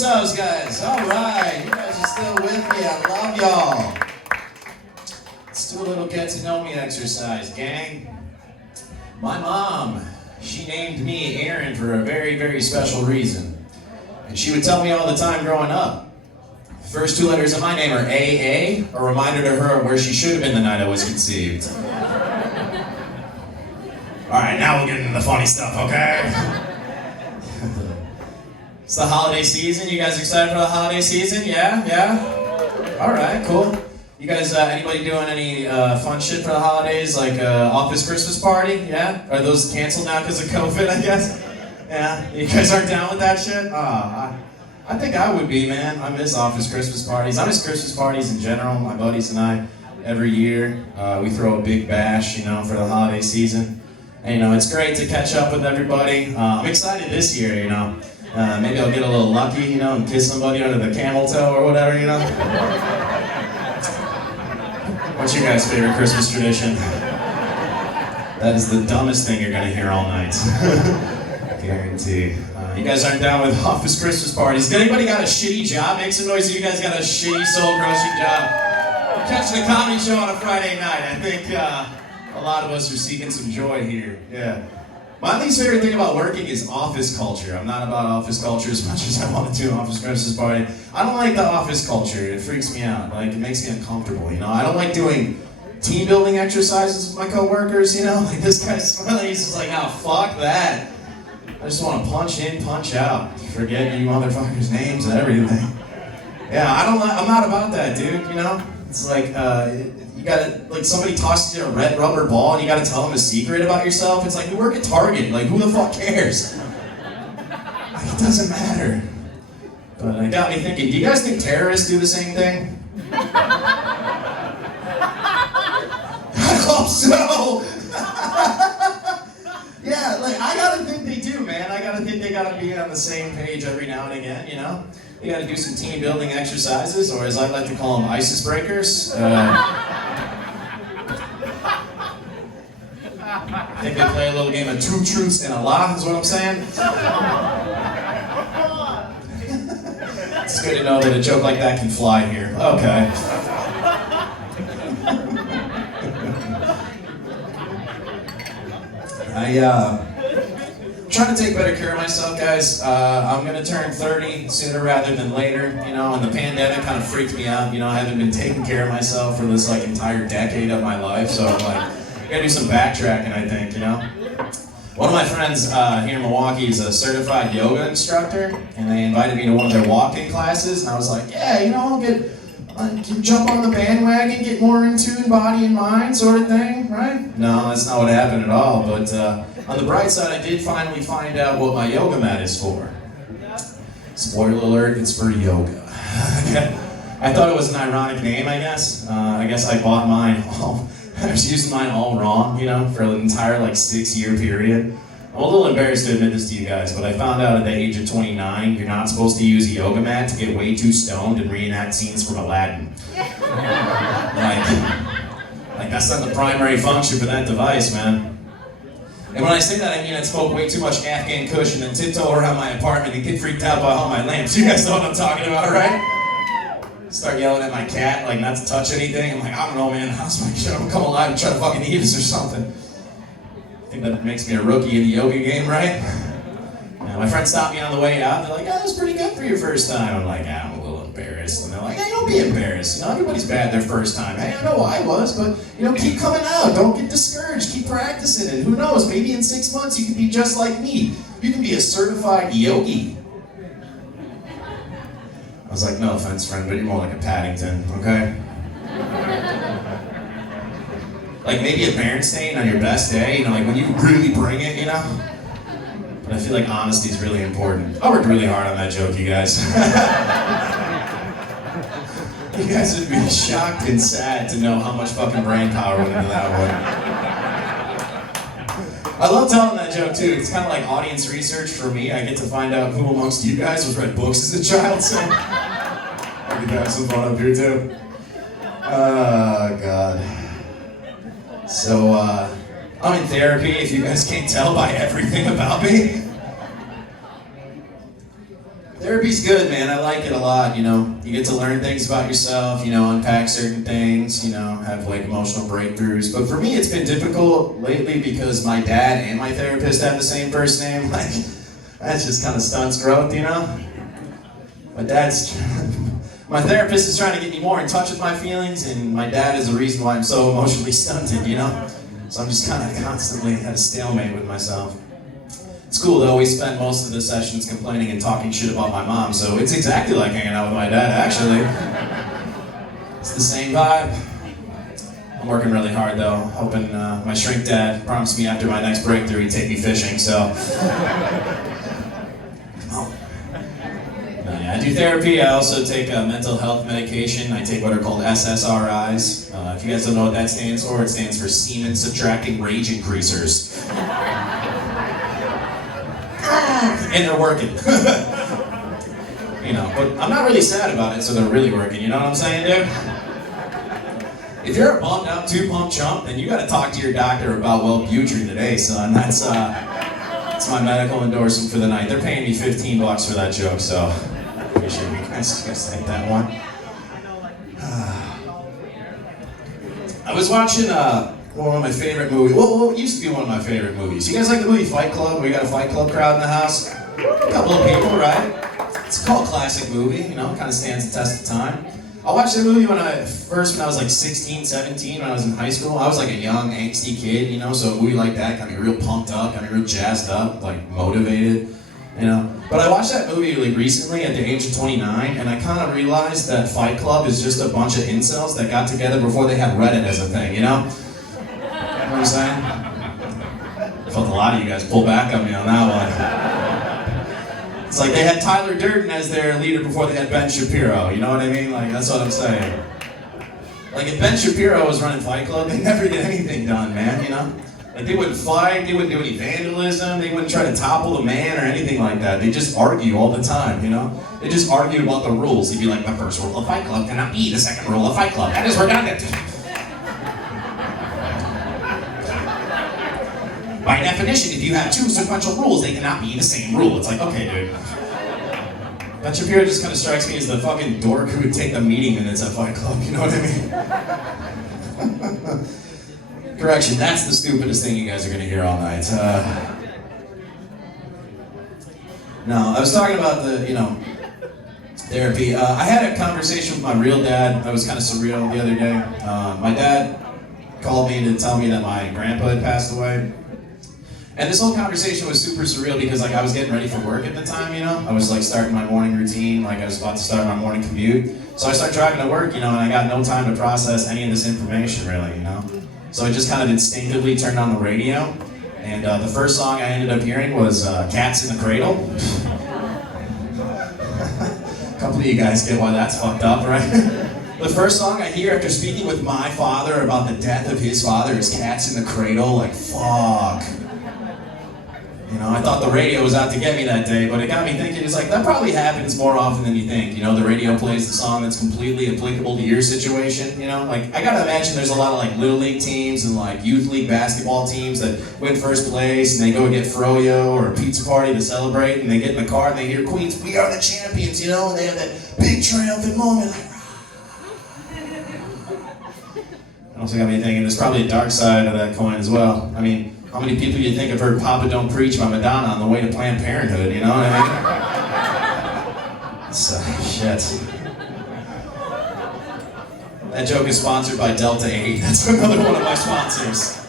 yourselves, guys. All right, you guys are still with me. I love y'all. Let's do a little get to know me exercise, gang. My mom, she named me Aaron for a very, very special reason. And she would tell me all the time growing up. The first two letters of my name are AA, a reminder to her of where she should have been the night I was conceived. All right, now we're getting into the funny stuff, okay? It's the holiday season. You guys excited for the holiday season? Yeah? All right, cool. You guys, anybody doing any fun shit for the holidays, like office Christmas party? Yeah? Are those canceled now because of COVID, I guess? Yeah? You guys aren't down with that shit? I think I would be, man. I miss office Christmas parties. I miss Christmas parties in general. My buddies and I, every year, we throw a big bash, you know, for the holiday season. And, you know, it's great to catch up with everybody. I'm excited this year, you know. Maybe I'll get a little lucky, you know, and kiss somebody under the camel toe or whatever, you know. What's your guys' favorite Christmas tradition? That is the dumbest thing you're gonna hear all night. Guarantee. You guys aren't down with office Christmas parties. Anybody got a shitty job? Make some noise if you guys got a shitty, soul-crushing job. Catching a comedy show on a Friday night. I think a lot of us are seeking some joy here. Yeah. My least favorite thing about working is office culture. I'm not about office culture as much as I want to do an office Christmas party. I don't like the office culture. It freaks me out. Like, it makes me uncomfortable, you know? I don't like doing team building exercises with my coworkers, you know? Like, this guy's smiling, he's just like, oh, fuck that. I just want to punch in, punch out. Forget you motherfuckers' names and everything. Yeah, I'm not about that, dude, you know? It's like, you gotta, like, somebody tosses you a red rubber ball and you gotta tell them a secret about yourself. It's like, you work at Target. Like, who the fuck cares? Like, it doesn't matter. But it got me thinking, do you guys think terrorists do the same thing? I hope so! Yeah, like, I gotta think they do, man. I gotta think they gotta be on the same page every now and again, you know? You gotta do some team building exercises, or as I like to call them, ISIS breakers. I think they play a little game of two truths and a lie, is what I'm saying. It's good to know that a joke like that can fly here. Okay. I'm trying to take better care of myself, guys. I'm gonna turn 30 sooner rather than later, you know, and the pandemic kind of freaked me out. You know, I haven't been taking care of myself for this, like, entire decade of my life, so I'm like, I gotta do some backtracking, I think, you know? One of my friends here in Milwaukee is a certified yoga instructor, and they invited me to one of their walk-in classes, and I was like, yeah, you know, I'll jump on the bandwagon, get more in tune, body and mind, sort of thing, right? No, that's not what happened at all, but on the bright side, I did finally find out what my yoga mat is for. Spoiler alert, it's for yoga. I thought it was an ironic name, I guess. I guess I bought mine I was using mine all wrong, you know, for an entire, like, 6-year period. I'm a little embarrassed to admit this to you guys, but I found out at the age of 29, you're not supposed to use a yoga mat to get way too stoned and reenact scenes from Aladdin. Like, that's not the primary function for that device, man. And when I say that, I mean I smoke way too much Afghan Kush and then tiptoe around my apartment and get freaked out by all my lamps. You guys know what I'm talking about, right? Start yelling at my cat, like, not to touch anything. I'm like, I don't know, man, how's my shit? I'm gonna come alive and try to fucking eat us or something. I think that makes me a rookie in the yoga game, right? Yeah, my friends stopped me on the way out. They're like, oh, that was pretty good for your first time. I'm like, I'm a little embarrassed. And they're like, hey, don't be embarrassed. You know, everybody's bad their first time. Hey, I know I was, but, you know, keep coming out. Don't get discouraged. Keep practicing. And who knows, maybe in 6 months you can be just like me. You can be a certified yogi. I was like, no offense, friend, but you're more like a Paddington, okay? Like, maybe a Berenstain on your best day, you know, like when you really bring it, you know? But I feel like honesty is really important. I worked really hard on that joke, you guys. You guys would be shocked and sad to know how much fucking brain power went into that one. I love telling that joke too. It's kind of like audience research for me. I get to find out who amongst you guys was read books as a child, so I can have some fun up here too. Oh, God. So, I'm in therapy, if you guys can't tell by everything about me. Therapy's good, man. I like it a lot, you know. You get to learn things about yourself, you know, unpack certain things, you know, have like emotional breakthroughs. But for me, it's been difficult lately because my dad and my therapist have the same first name. Like, that just kind of stunts growth, you know? My therapist is trying to get me more in touch with my feelings, and my dad is the reason why I'm so emotionally stunted, you know? So I'm just kind of constantly at a stalemate with myself. It's cool though, we spend most of the sessions complaining and talking shit about my mom, so it's exactly like hanging out with my dad, actually. It's the same vibe. I'm working really hard though, hoping my shrink dad promised me after my next breakthrough he'd take me fishing, so. I do therapy. I also take mental health medication. I take what are called SSRIs. If you guys don't know what that stands for, it stands for semen subtracting rage increasers. And they're working. You know, but I'm not really sad about it, so they're really working. You know what I'm saying, dude? If you're a bummed out, two-pump chump, then you gotta talk to your doctor about Wellbutrin today, son. That's my medical endorsement for the night. They're paying me $15 for that joke, so. Appreciate you guys take that one. I was watching one of my favorite movies. Well, it used to be one of my favorite movies. You guys like the movie Fight Club? We got a Fight Club crowd in the house. A couple of people, right? It's called classic movie, you know, kind of stands the test of time. I watched the movie when I was like 16, 17, when I was in high school. I was like a young, angsty kid, you know, so a movie like that got me real pumped up, got me real jazzed up, like motivated. You know, but I watched that movie like recently at the age of 29, and I kind of realized that Fight Club is just a bunch of incels that got together before they had Reddit as a thing, you know? You know what I'm saying? I felt a lot of you guys pull back on me on that one. It's like they had Tyler Durden as their leader before they had Ben Shapiro, you know what I mean? Like, that's what I'm saying. Like, if Ben Shapiro was running Fight Club, they never get anything done, man, you know? Like, they wouldn't fight, they wouldn't do any vandalism, they wouldn't try to topple the man or anything like that. They just argue all the time, you know? They just argue about the rules. They'd be like, the first rule of Fight Club cannot be the second rule of Fight Club. That is redundant. By definition, if you have two sequential rules, they cannot be the same rule. It's like, okay, dude. Ben Shapiro just kind of strikes me as the fucking dork who would take the meeting minutes at Fight Club, you know what I mean? Correction, that's the stupidest thing you guys are gonna hear all night. No, I was talking about the, you know, therapy. I had a conversation with my real dad that was kind of surreal the other day. My dad called me to tell me that my grandpa had passed away. And this whole conversation was super surreal because like I was getting ready for work at the time, you know? I was like starting my morning routine, like I was about to start my morning commute. So I started driving to work, you know, and I got no time to process any of this information really, you know? So I just kind of instinctively turned on the radio, and the first song I ended up hearing was Cats in the Cradle. A couple of you guys get why that's fucked up, right? The first song I hear after speaking with my father about the death of his father is Cats in the Cradle, like, fuck. You know, I thought the radio was out to get me that day, but it got me thinking, it's like, that probably happens more often than you think. You know, the radio plays the song that's completely applicable to your situation, you know? Like, I gotta imagine there's a lot of, like, Little League teams and, like, Youth League basketball teams that win first place, and they go get froyo or a pizza party to celebrate, and they get in the car and they hear Queens, we are the champions, you know? And they have that big triumphant moment, like, I also got me thinking, there's probably a dark side of that coin as well. I mean, how many people you think have heard Papa Don't Preach by Madonna on the way to Planned Parenthood, you know what I mean? Shit. That joke is sponsored by Delta 8. That's another one of my sponsors.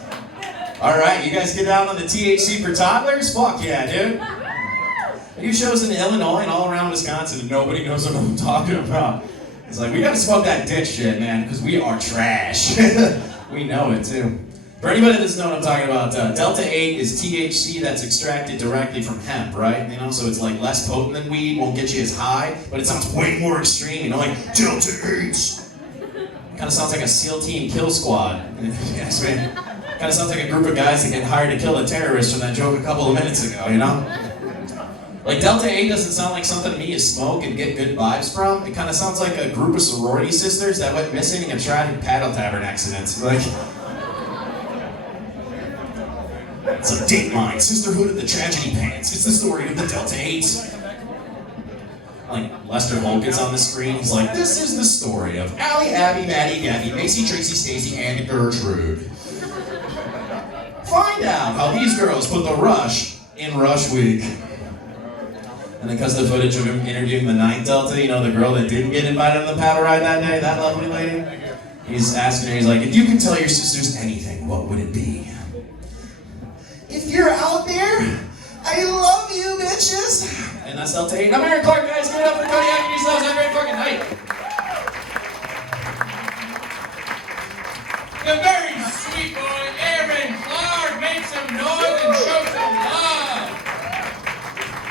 Alright, you guys get down on the THC for toddlers? Fuck yeah, dude. I do shows in Illinois and all around Wisconsin and nobody knows what I'm talking about. It's like, we gotta smoke that ditch shit, man, because we are trash. We know it, too. For anybody that doesn't know what I'm talking about, Delta 8 is THC that's extracted directly from hemp, right? You know, so it's like less potent than weed, won't get you as high, but it sounds way more extreme, you know, like Delta 8. Kind of sounds like a SEAL team kill squad. Yes, man. Kind of sounds like a group of guys that get hired to kill a terrorist from that joke a couple of minutes ago, you know? Like Delta 8 doesn't sound like something me to smoke and get good vibes from. It kind of sounds like a group of sorority sisters that went missing in a tragic paddle tavern accident. Like, it's like Dateline, Sisterhood of the Tragedy Pants. It's the story of the Delta 8. like Lester Holt gets on the screen. He's like, this is the story of Allie, Abby, Maddie, Gabby, Macy, Tracy, Stacy, and Gertrude. Find out how these girls put the rush in Rush Week. And then cuts the footage of him interviewing the 9th Delta, you know, the girl that didn't get invited on the paddle ride that day, that lovely lady. He's asking her, he's like, if you could tell your sisters anything, what would it be? If you're out there, I love you, bitches. And that's Delta 8. I'm Aaron Clark, guys. Give it up for Cody Hackney. Yourselves. Have a great fucking night. The very sweet boy.